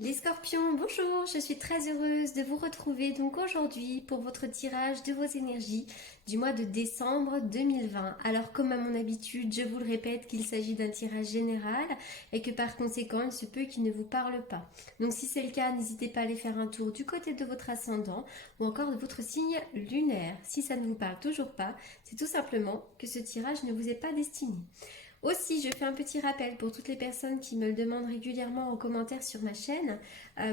Les scorpions, bonjour, je suis très heureuse de vous retrouver donc aujourd'hui pour votre tirage de vos énergies du mois de décembre 2020. Alors comme à mon habitude, je vous le répète qu'il s'agit d'un tirage général et que par conséquent il se peut qu'il ne vous parle pas. Donc si c'est le cas, n'hésitez pas à aller faire un tour du côté de votre ascendant ou encore de votre signe lunaire. Si ça ne vous parle toujours pas, c'est tout simplement que ce tirage ne vous est pas destiné. Aussi, je fais un petit rappel pour toutes les personnes qui me le demandent régulièrement en commentaire sur ma chaîne.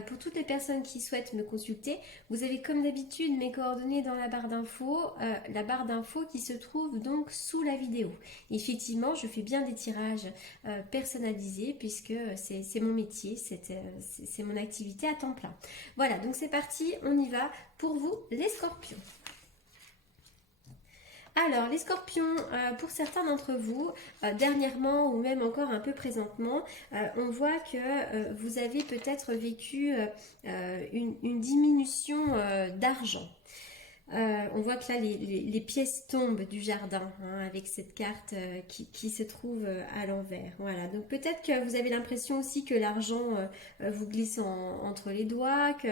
Pour toutes les personnes qui souhaitent me consulter, vous avez comme d'habitude mes coordonnées dans la barre d'infos qui se trouve donc sous la vidéo. Effectivement, je fais bien des tirages personnalisés puisque c'est mon métier, c'est mon activité à temps plein. Voilà, donc c'est parti, on y va pour vous les scorpions. Alors, les scorpions, pour certains d'entre vous, dernièrement ou même encore un peu présentement, on voit que vous avez peut-être vécu une diminution d'argent. On voit que là, les pièces tombent du jardin hein, avec cette carte qui se trouve à l'envers. Voilà. Donc peut-être que vous avez l'impression aussi que l'argent vous glisse entre les doigts, que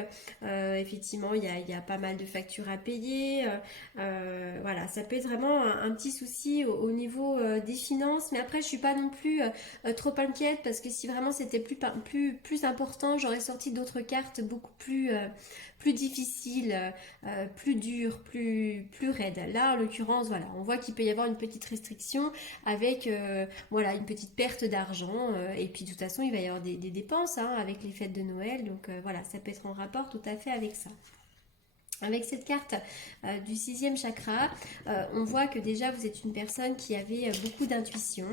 effectivement il y a pas mal de factures à payer. Voilà, ça peut être vraiment un petit souci au niveau des finances. Mais après, je suis pas non plus trop inquiète parce que si vraiment c'était plus important, j'aurais sorti d'autres cartes beaucoup plus difficiles plus dur, plus raide. Là, en l'occurrence, voilà, on voit qu'il peut y avoir une petite restriction avec voilà, une petite perte d'argent. Et puis, de toute façon, il va y avoir des dépenses hein, avec les fêtes de Noël. Donc, voilà, ça peut être en rapport tout à fait avec ça. Avec cette carte du sixième chakra, on voit que déjà vous êtes une personne qui avait beaucoup d'intuition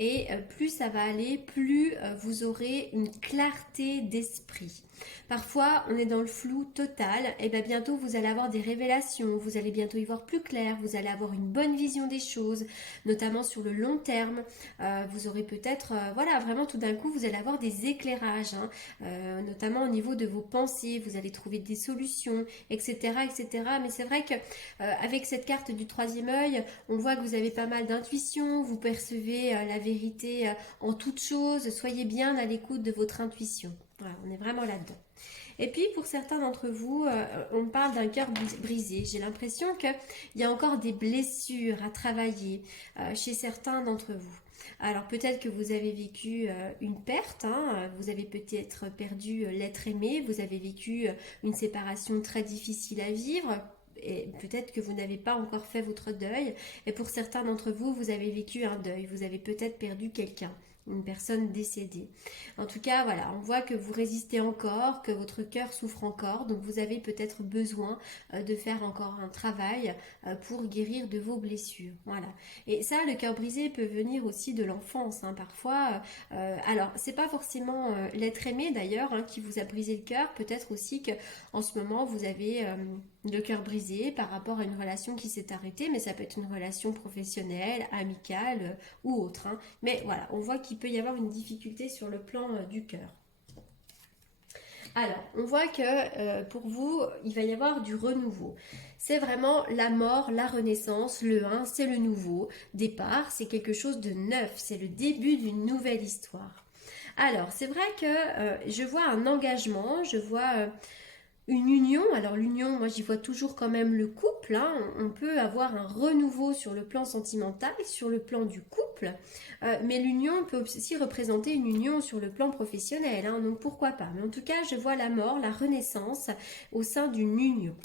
et plus ça va aller, plus vous aurez une clarté d'esprit. Parfois, on est dans le flou total, et bien bientôt vous allez avoir des révélations, vous allez bientôt y voir plus clair, vous allez avoir une bonne vision des choses, notamment sur le long terme. Vous aurez peut-être, voilà, vraiment tout d'un coup, vous allez avoir des éclairages, hein, notamment au niveau de vos pensées, vous allez trouver des solutions, etc. etc. Mais c'est vrai que avec cette carte du troisième œil, on voit que vous avez pas mal d'intuition, vous percevez la vérité en toute chose, soyez bien à l'écoute de votre intuition. Voilà, on est vraiment là-dedans. Et puis pour certains d'entre vous, on parle d'un cœur brisé. J'ai l'impression qu'il y a encore des blessures à travailler chez certains d'entre vous. Alors peut-être que vous avez vécu une perte, hein, vous avez peut-être perdu l'être aimé, vous avez vécu une séparation très difficile à vivre. Et peut-être que vous n'avez pas encore fait votre deuil. Et pour certains d'entre vous, vous avez vécu un deuil. Vous avez peut-être perdu quelqu'un, une personne décédée. En tout cas, voilà, on voit que vous résistez encore, que votre cœur souffre encore, donc vous avez peut-être besoin de faire encore un travail pour guérir de vos blessures. Voilà. Et ça, le cœur brisé peut venir aussi de l'enfance, hein, parfois. Alors, c'est pas forcément l'être aimé d'ailleurs hein, qui vous a brisé le cœur. Peut-être aussi que en ce moment vous avez le cœur brisé par rapport à une relation qui s'est arrêtée, mais ça peut être une relation professionnelle, amicale ou autre. Hein. Mais voilà, on voit qu'il peut y avoir une difficulté sur le plan du cœur. Alors, on voit que pour vous, il va y avoir du renouveau. C'est vraiment la mort, la renaissance, le 1, c'est le nouveau départ, c'est quelque chose de neuf, c'est le début d'une nouvelle histoire. Alors, c'est vrai que je vois un engagement, je vois une union. Alors l'union, moi j'y vois toujours quand même le couple. Hein. On peut avoir un renouveau sur le plan sentimental, sur le plan du couple, mais l'union peut aussi représenter une union sur le plan professionnel. Hein. Donc pourquoi pas. Mais en tout cas, je vois la mort, la renaissance au sein d'une union.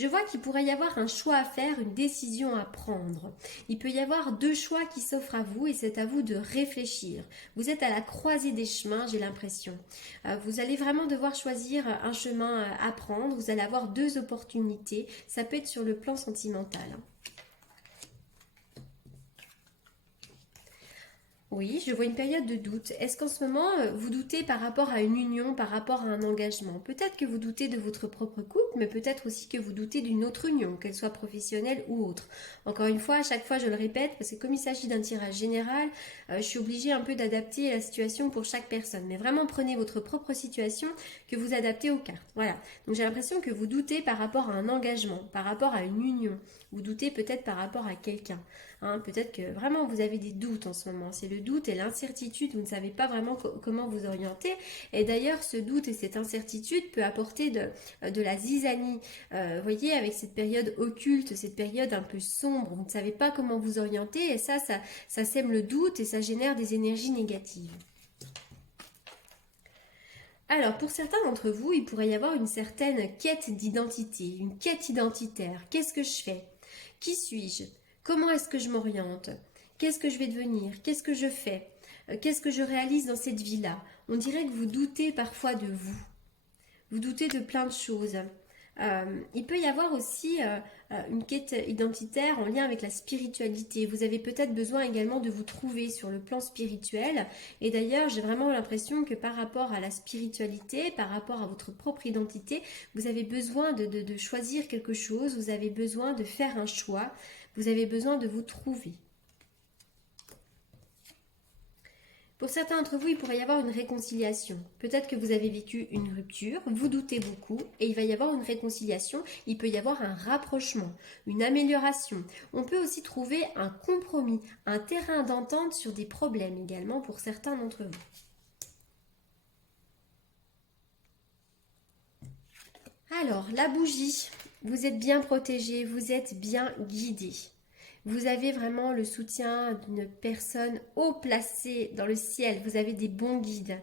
Je vois qu'il pourrait y avoir un choix à faire, une décision à prendre. Il peut y avoir deux choix qui s'offrent à vous et c'est à vous de réfléchir. Vous êtes à la croisée des chemins, j'ai l'impression. Vous allez vraiment devoir choisir un chemin à prendre. Vous allez avoir deux opportunités. Ça peut être sur le plan sentimental. Hein. Oui, je vois une période de doute. Est-ce qu'en ce moment, vous doutez par rapport à une union, par rapport à un engagement? Peut-être que vous doutez de votre propre couple, mais peut-être aussi que vous doutez d'une autre union, qu'elle soit professionnelle ou autre. Encore une fois, à chaque fois, je le répète, parce que comme il s'agit d'un tirage général, je suis obligée un peu d'adapter la situation pour chaque personne. Mais vraiment, prenez votre propre situation que vous adaptez aux cartes. Voilà. Donc j'ai l'impression que vous doutez par rapport à un engagement, par rapport à une union. Vous doutez peut-être par rapport à quelqu'un. hein. Peut-être que vraiment vous avez des doutes en ce moment. C'est le doute et l'incertitude. Vous ne savez pas vraiment comment vous orienter. Et d'ailleurs, ce doute et cette incertitude peut apporter de la zizanie. Vous voyez, avec cette période occulte, cette période un peu sombre, vous ne savez pas comment vous orienter. Et ça sème le doute et ça génère des énergies négatives. Alors, pour certains d'entre vous, il pourrait y avoir une certaine quête d'identité, une quête identitaire. Qu'est-ce que je fais? Qui suis-je? Comment est-ce que je m'oriente? Qu'est-ce que je vais devenir? Qu'est-ce que je fais? Qu'est-ce que je réalise dans cette vie-là? On dirait que vous doutez parfois de vous. Vous doutez de plein de choses. Il peut y avoir aussi une quête identitaire en lien avec la spiritualité. Vous avez peut-être besoin également de vous trouver sur le plan spirituel. Et d'ailleurs, j'ai vraiment l'impression que par rapport à la spiritualité, par rapport à votre propre identité, vous avez besoin de choisir quelque chose, vous avez besoin de faire un choix, vous avez besoin de vous trouver. Pour certains d'entre vous, il pourrait y avoir une réconciliation. Peut-être que vous avez vécu une rupture, vous doutez beaucoup, et il va y avoir une réconciliation. Il peut y avoir un rapprochement, une amélioration. On peut aussi trouver un compromis, un terrain d'entente sur des problèmes également pour certains d'entre vous. Alors, la bougie, vous êtes bien protégé, vous êtes bien guidé. Vous avez vraiment le soutien d'une personne haut placée dans le ciel. Vous avez des bons guides.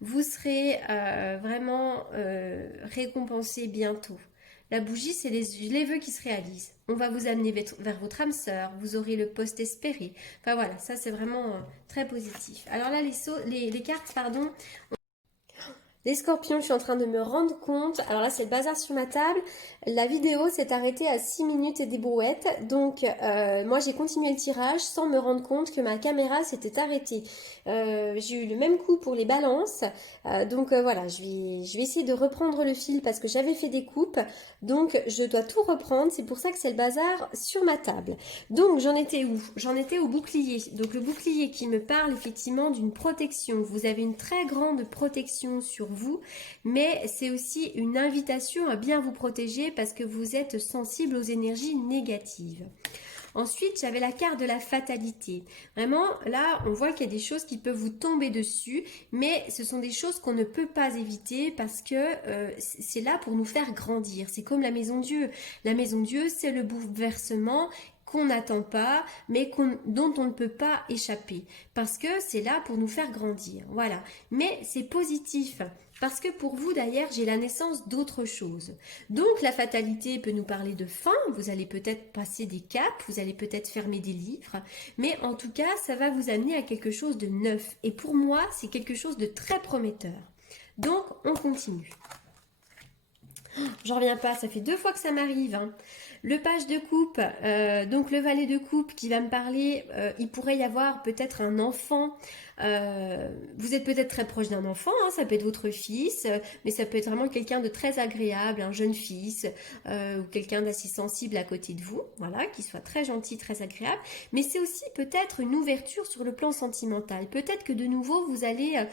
Vous serez vraiment récompensé bientôt. La bougie, c'est les vœux qui se réalisent. On va vous amener vers votre âme sœur. Vous aurez le poste espéré. Enfin voilà, ça c'est vraiment très positif. Alors là, les cartes, pardon. Les scorpions, je suis en train de me rendre compte. Alors là, c'est le bazar sur ma table. La vidéo s'est arrêtée à 6 minutes et des brouettes. Donc, moi, j'ai continué le tirage sans me rendre compte que ma caméra s'était arrêtée. J'ai eu le même coup pour les balances. Donc, voilà, je vais essayer de reprendre le fil parce que j'avais fait des coupes. Donc, je dois tout reprendre. C'est pour ça que c'est le bazar sur ma table. Donc, j'en étais où? J'en étais au bouclier. Donc, le bouclier qui me parle effectivement d'une protection. Vous avez une très grande protection sur vous, mais c'est aussi une invitation à bien vous protéger parce que vous êtes sensible aux énergies négatives. Ensuite, j'avais la carte de la fatalité. Vraiment, là, on voit qu'il y a des choses qui peuvent vous tomber dessus, mais ce sont des choses qu'on ne peut pas éviter parce que c'est là pour nous faire grandir. C'est comme la maison Dieu. La maison Dieu, c'est le bouleversement qu'on n'attend pas, mais dont on ne peut pas échapper. Parce que c'est là pour nous faire grandir. Voilà. Mais c'est positif. Parce que pour vous, d'ailleurs, j'ai la naissance d'autre chose. Donc, la fatalité peut nous parler de fin. Vous allez peut-être passer des caps, vous allez peut-être fermer des livres. Mais en tout cas, ça va vous amener à quelque chose de neuf. Et pour moi, c'est quelque chose de très prometteur. Donc, on continue. J'en reviens pas, ça fait 2 fois que ça m'arrive. Hein. Le page de coupe, donc le valet de coupe qui va me parler, il pourrait y avoir peut-être un enfant. Vous êtes peut-être très proche d'un enfant, hein, ça peut être votre fils, mais ça peut être vraiment quelqu'un de très agréable, un jeune fils, ou quelqu'un d'assez sensible à côté de vous, voilà, qui soit très gentil, très agréable. Mais c'est aussi peut-être une ouverture sur le plan sentimental. Peut-être que de nouveau, vous allez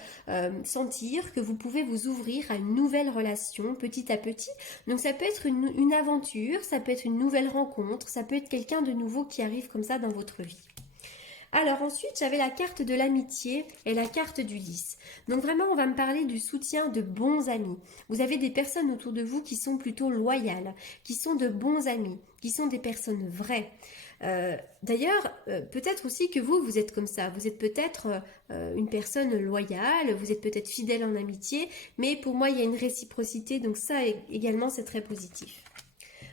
sentir que vous pouvez vous ouvrir à une nouvelle relation petit à petit. Donc ça peut être une aventure, ça peut être une nouvelle rencontre, ça peut être quelqu'un de nouveau qui arrive comme ça dans votre vie. Alors ensuite, j'avais la carte de l'amitié et la carte du lys. Donc vraiment, on va me parler du soutien de bons amis. Vous avez des personnes autour de vous qui sont plutôt loyales, qui sont de bons amis, qui sont des personnes vraies. D'ailleurs, peut-être aussi que vous êtes comme ça. Vous êtes peut-être une personne loyale, vous êtes peut-être fidèle en amitié, mais pour moi, il y a une réciprocité, donc ça également, c'est très positif.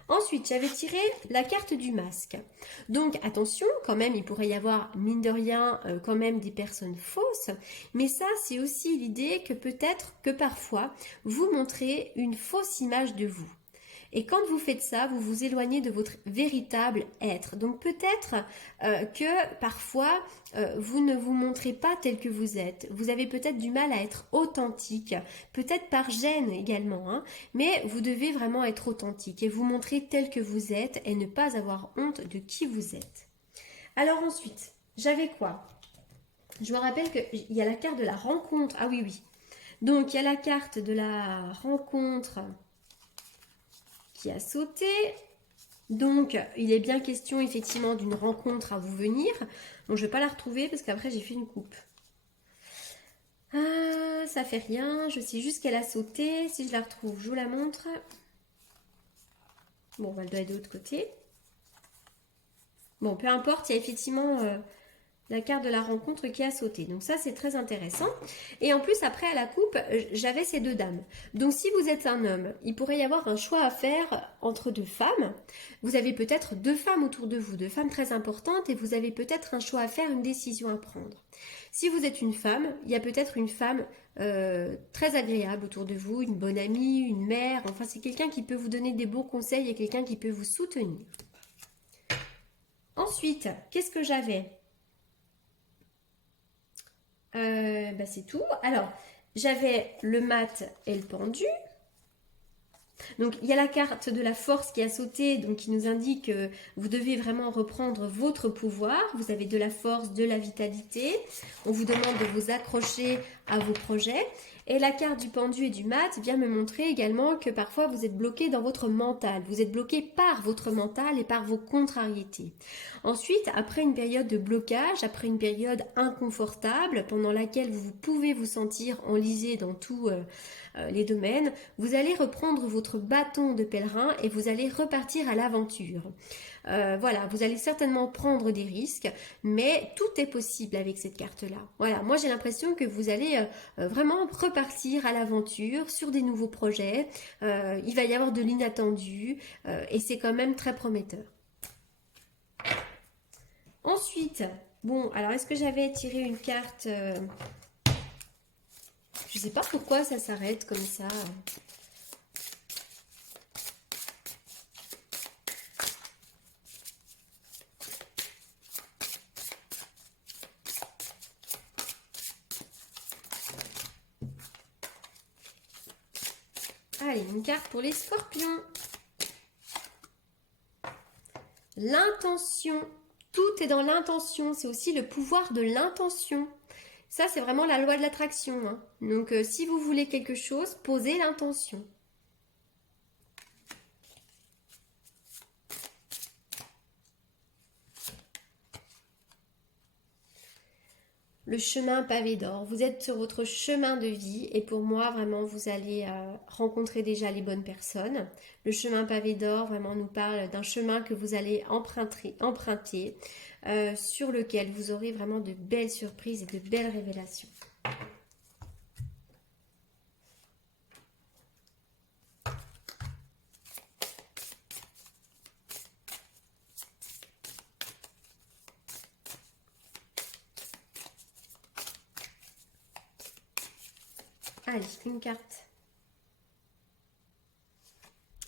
Ensuite, j'avais tiré la carte du masque. Donc, attention, quand même, il pourrait y avoir, mine de rien, quand même des personnes fausses. Mais ça, c'est aussi l'idée que peut-être que parfois, vous montrez une fausse image de vous. Et quand vous faites ça, vous vous éloignez de votre véritable être. Donc peut-être que parfois, vous ne vous montrez pas tel que vous êtes. Vous avez peut-être du mal à être authentique, peut-être par gêne également. Hein, mais vous devez vraiment être authentique et vous montrer tel que vous êtes et ne pas avoir honte de qui vous êtes. Alors ensuite, j'avais quoi? Je me rappelle qu'il y a la carte de la rencontre. Ah oui, oui. Donc il y a la carte de la rencontre qui a sauté. Donc, il est bien question effectivement d'une rencontre à vous venir. Bon, je ne vais pas la retrouver parce qu'après j'ai fait une coupe. Ah, ça fait rien, je sais juste qu'elle a sauté. Si je la retrouve, je vous la montre. Bon, elle doit être de l'autre côté. Bon, peu importe, il y a effectivement la carte de la rencontre qui a sauté. Donc ça, c'est très intéressant. Et en plus, après, à la coupe, j'avais ces deux dames. Donc si vous êtes un homme, il pourrait y avoir un choix à faire entre deux femmes. Vous avez peut-être deux femmes autour de vous, deux femmes très importantes, et vous avez peut-être un choix à faire, une décision à prendre. Si vous êtes une femme, il y a peut-être une femme très agréable autour de vous, une bonne amie, une mère, enfin c'est quelqu'un qui peut vous donner des bons conseils et quelqu'un qui peut vous soutenir. Ensuite, qu'est-ce que j'avais c'est tout. Alors, j'avais le mat et le pendu. Donc, il y a la carte de la force qui a sauté, donc qui nous indique que vous devez vraiment reprendre votre pouvoir. Vous avez de la force, de la vitalité. On vous demande de vous accrocher à vos projets. Et la carte du pendu et du mat vient me montrer également que parfois vous êtes bloqué dans votre mental. Vous êtes bloqué par votre mental et par vos contrariétés. Ensuite, après une période de blocage, après une période inconfortable pendant laquelle vous pouvez vous sentir enlisé dans tous les domaines, vous allez reprendre votre bâton de pèlerin et vous allez repartir à l'aventure. Voilà, vous allez certainement prendre des risques, mais tout est possible avec cette carte-là. Voilà, moi j'ai l'impression que vous allez vraiment repartir à l'aventure sur des nouveaux projets. Il va y avoir de l'inattendu et c'est quand même très prometteur. Ensuite, bon, alors est-ce que j'avais tiré une carte je sais pas pourquoi ça s'arrête comme ça. Allez, une carte pour les scorpions. L'intention. Tout est dans l'intention. C'est aussi le pouvoir de l'intention. Ça, c'est vraiment la loi de l'attraction. Hein. Donc, si vous voulez quelque chose, posez l'intention. Le chemin pavé d'or. Vous êtes sur votre chemin de vie et pour moi, vraiment, vous allez rencontrer déjà les bonnes personnes. Le chemin pavé d'or, vraiment, nous parle d'un chemin que vous allez emprunter sur lequel vous aurez vraiment de belles surprises et de belles révélations. Allez, une carte.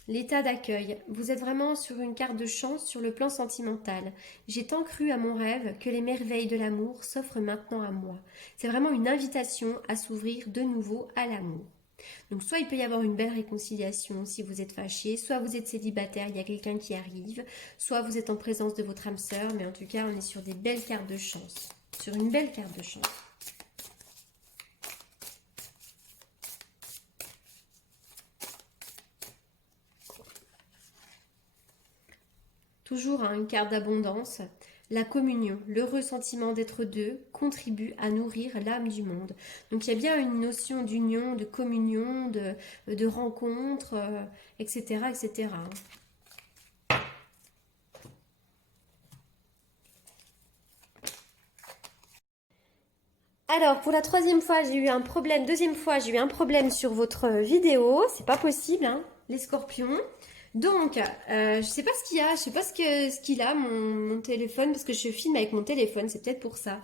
L'état d'accueil. Vous êtes vraiment sur une carte de chance sur le plan sentimental. J'ai tant cru à mon rêve que les merveilles de l'amour s'offrent maintenant à moi. C'est vraiment une invitation à s'ouvrir de nouveau à l'amour. Donc soit il peut y avoir une belle réconciliation si vous êtes fâché, soit vous êtes célibataire, il y a quelqu'un qui arrive, soit vous êtes en présence de votre âme sœur, mais en tout cas on est sur des belles cartes de chance. Sur une belle carte de chance. Toujours une carte d'abondance. La communion, le ressentiment d'être deux contribue à nourrir l'âme du monde. Donc il y a bien une notion d'union, de communion, de rencontre, etc., etc. Alors, pour la troisième fois, j'ai eu un problème. Deuxième fois, j'ai eu un problème sur votre vidéo. C'est pas possible, hein, les scorpions. Donc, je sais pas ce qu'il y a, je sais pas ce qu'il a, mon téléphone, parce que je filme avec mon téléphone, c'est peut-être pour ça.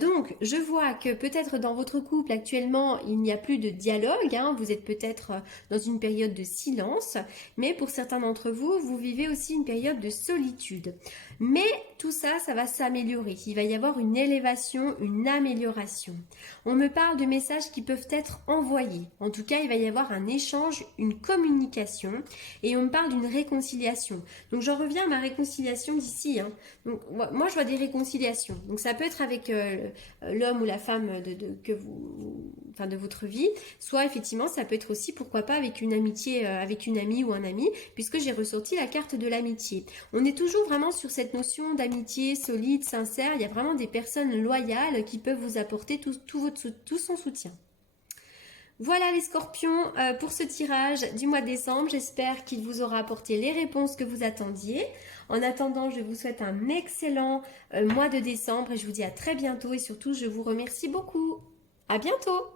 Donc, je vois que peut-être dans votre couple actuellement, il n'y a plus de dialogue, hein, vous êtes peut-être dans une période de silence, mais pour certains d'entre vous, vous vivez aussi une période de solitude. Mais tout ça, ça va s'améliorer, il va y avoir une élévation, une amélioration. On me parle de messages qui peuvent être envoyés, en tout cas, il va y avoir un échange, une communication, et on me parle d'une réconciliation. Donc, j'en reviens à ma réconciliation d'ici, hein. Donc, moi, je vois des réconciliations. Donc, ça peut être avec l'homme ou la femme que enfin, de votre vie, soit effectivement ça peut être aussi pourquoi pas avec une amitié, avec une amie ou un ami, puisque j'ai ressorti la carte de l'amitié. On est toujours vraiment sur cette notion d'amitié solide, sincère, il y a vraiment des personnes loyales qui peuvent vous apporter tout son soutien. Voilà les scorpions pour ce tirage du mois de décembre. J'espère qu'il vous aura apporté les réponses que vous attendiez. En attendant, je vous souhaite un excellent mois de décembre et je vous dis à très bientôt et surtout je vous remercie beaucoup. À bientôt!